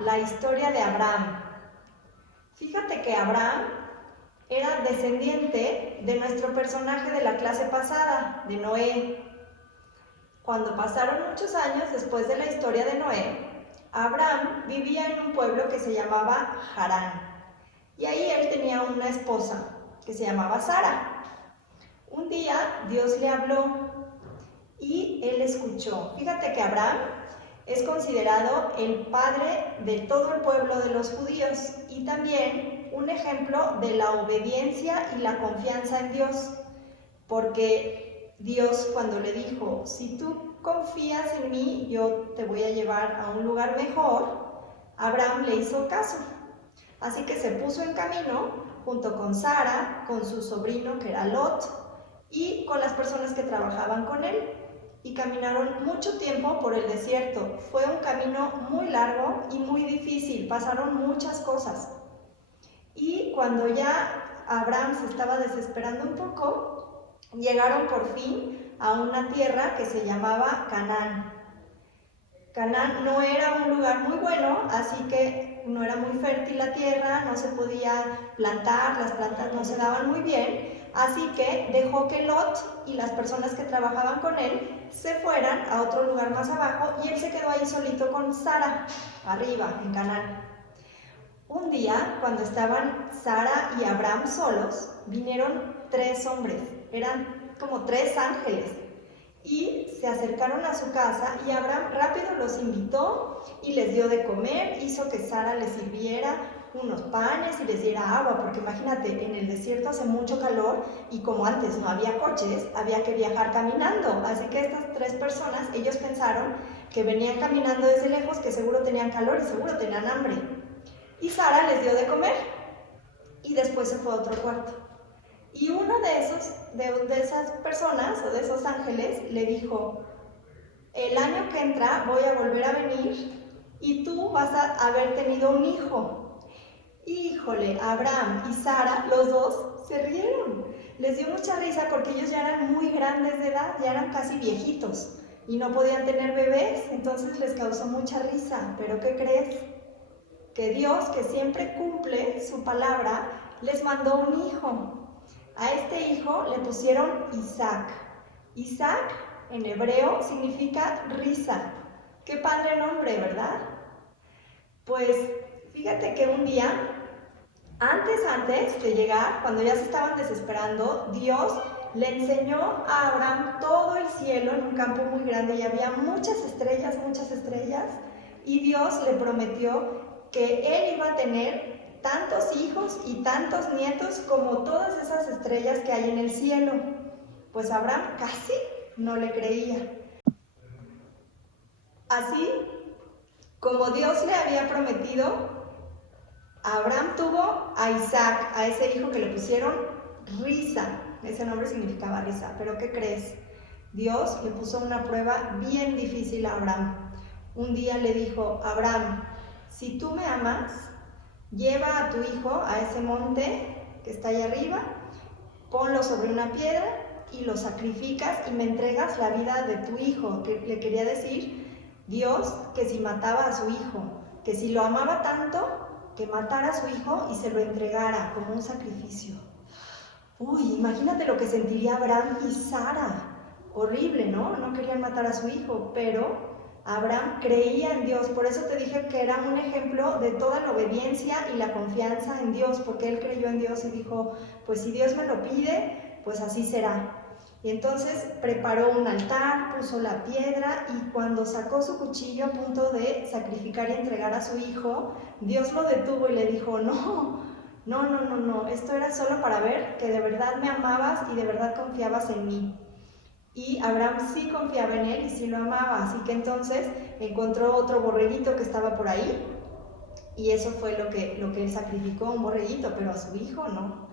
la historia de Abraham. Fíjate que Abraham era descendiente de nuestro personaje de la clase pasada, de Noé. Cuando pasaron muchos años después de la historia de Noé, Abraham vivía en un pueblo que se llamaba Harán. Y ahí él tenía una esposa que se llamaba Sara. Un día Dios le habló y él escuchó. Fíjate que Abraham es considerado el padre de todo el pueblo de los judíos y también un ejemplo de la obediencia y la confianza en Dios, porque Dios cuando le dijo, si tú confías en mí, yo te voy a llevar a un lugar mejor, Abraham le hizo caso. Así que se puso en camino junto con Sara, con su sobrino que era Lot y con las personas que trabajaban con él. Y caminaron mucho tiempo por el desierto. Fue un camino muy largo y muy difícil, pasaron muchas cosas. Y cuando ya Abraham se estaba desesperando un poco, llegaron por fin a una tierra que se llamaba Canaán. Canaán no era un lugar muy bueno, así que no era muy fértil la tierra, no se podía plantar, las plantas no se daban muy bien, así que dejó que Lot y las personas que trabajaban con él se fueran a otro lugar más abajo y él se quedó ahí solito con Sara, arriba, en Canaán. Un día, cuando estaban Sara y Abraham solos, vinieron 3 hombres, eran como 3 ángeles, y se acercaron a su casa y Abraham rápido los invitó y les dio de comer, hizo que Sara les sirviera unos panes y les diera agua, porque imagínate, en el desierto hace mucho calor y como antes no había coches, había que viajar caminando, así que estas 3 personas, ellos pensaron que venían caminando desde lejos, que seguro tenían calor y seguro tenían hambre. Y Sara les dio de comer y después se fue a otro cuarto. Y uno de esas personas o de esos ángeles le dijo, el año que entra voy a volver a venir y tú vas a haber tenido un hijo. Híjole, Abraham y Sara, los dos se rieron. Les dio mucha risa porque ellos ya eran muy grandes de edad, ya eran casi viejitos y no podían tener bebés, entonces les causó mucha risa. ¿Pero qué crees? Que Dios, que siempre cumple su palabra, les mandó un hijo. A este hijo le pusieron Isaac. Isaac en hebreo significa risa. Qué padre nombre, ¿verdad? Pues fíjate que un día, antes de llegar, cuando ya se estaban desesperando, Dios le enseñó a Abraham todo el cielo en un campo muy grande y había muchas estrellas, y Dios le prometió que él iba a tener tantos hijos y tantos nietos como todas esas estrellas que hay en el cielo. Pues Abraham casi no le creía. Así como Dios le había prometido, Abraham tuvo a Isaac, a ese hijo que le pusieron Risa. Ese nombre significaba risa. ¿Pero qué crees? Dios le puso una prueba bien difícil a Abraham. Un día le dijo, Abraham, si tú me amas, lleva a tu hijo a ese monte que está ahí arriba, ponlo sobre una piedra y lo sacrificas y me entregas la vida de tu hijo. Que le quería decir Dios que si mataba a su hijo, que si lo amaba tanto, que matara a su hijo y se lo entregara como un sacrificio. Uy, imagínate lo que sentiría Abraham y Sara. Horrible, ¿no? No querían matar a su hijo, pero Abraham creía en Dios. Por eso te dije que era un ejemplo de toda la obediencia y la confianza en Dios, porque él creyó en Dios y dijo, pues si Dios me lo pide, pues así será. Y entonces preparó un altar, puso la piedra y cuando sacó su cuchillo a punto de sacrificar y entregar a su hijo, Dios lo detuvo y le dijo, no, esto era solo para ver que de verdad me amabas y de verdad confiabas en mí. Y Abraham sí confiaba en él y sí lo amaba, así que entonces encontró otro borreguito que estaba por ahí y eso fue lo que él sacrificó, un borreguito, pero a su hijo no.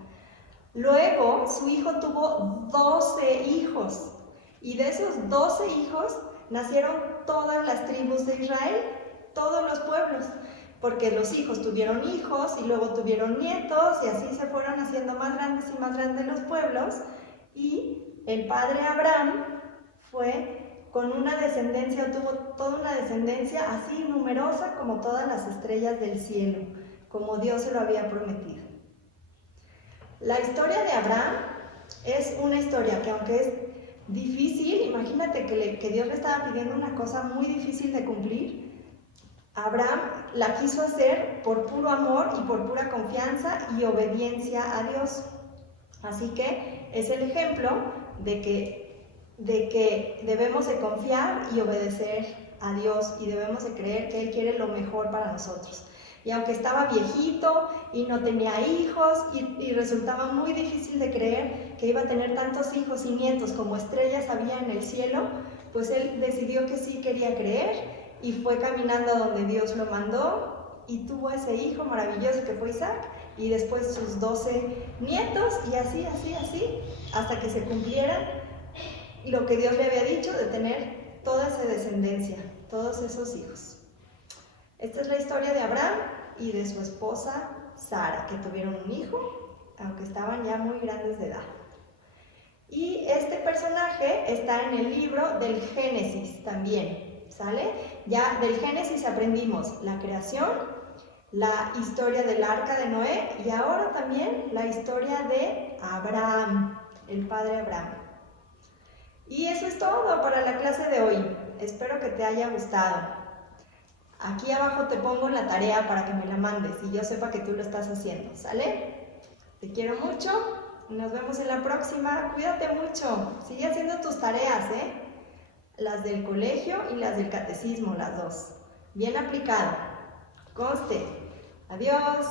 Luego su hijo tuvo 12 hijos y de esos 12 hijos nacieron todas las tribus de Israel, todos los pueblos, porque los hijos tuvieron hijos y luego tuvieron nietos y así se fueron haciendo más grandes y más grandes los pueblos y el padre Abraham fue con una descendencia, tuvo toda una descendencia así numerosa como todas las estrellas del cielo, como Dios se lo había prometido. La historia de Abraham es una historia que, aunque es difícil, imagínate que Dios le estaba pidiendo una cosa muy difícil de cumplir. Abraham la quiso hacer por puro amor y por pura confianza y obediencia a Dios. Así que es el ejemplo de que debemos de confiar y obedecer a Dios y debemos de creer que Él quiere lo mejor para nosotros. Y aunque estaba viejito y no tenía hijos y resultaba muy difícil de creer que iba a tener tantos hijos y nietos como estrellas había en el cielo, pues él decidió que sí quería creer y fue caminando a donde Dios lo mandó y tuvo ese hijo maravilloso que fue Isaac y después sus 12 nietos y así, hasta que se cumpliera lo que Dios le había dicho de tener toda esa descendencia, todos esos hijos. Esta es la historia de Abraham y de su esposa Sara, que tuvieron un hijo, aunque estaban ya muy grandes de edad. Y este personaje está en el libro del Génesis también, ¿sale? Ya del Génesis aprendimos la creación, la historia del arca de Noé y ahora también la historia de Abraham, el padre Abraham. Y eso es todo para la clase de hoy. Espero que te haya gustado. Aquí abajo te pongo la tarea para que me la mandes y yo sepa que tú lo estás haciendo, ¿sale? Te quiero mucho, nos vemos en la próxima, cuídate mucho, sigue haciendo tus tareas, las del colegio y las del catecismo, las dos, bien aplicado, conste, adiós.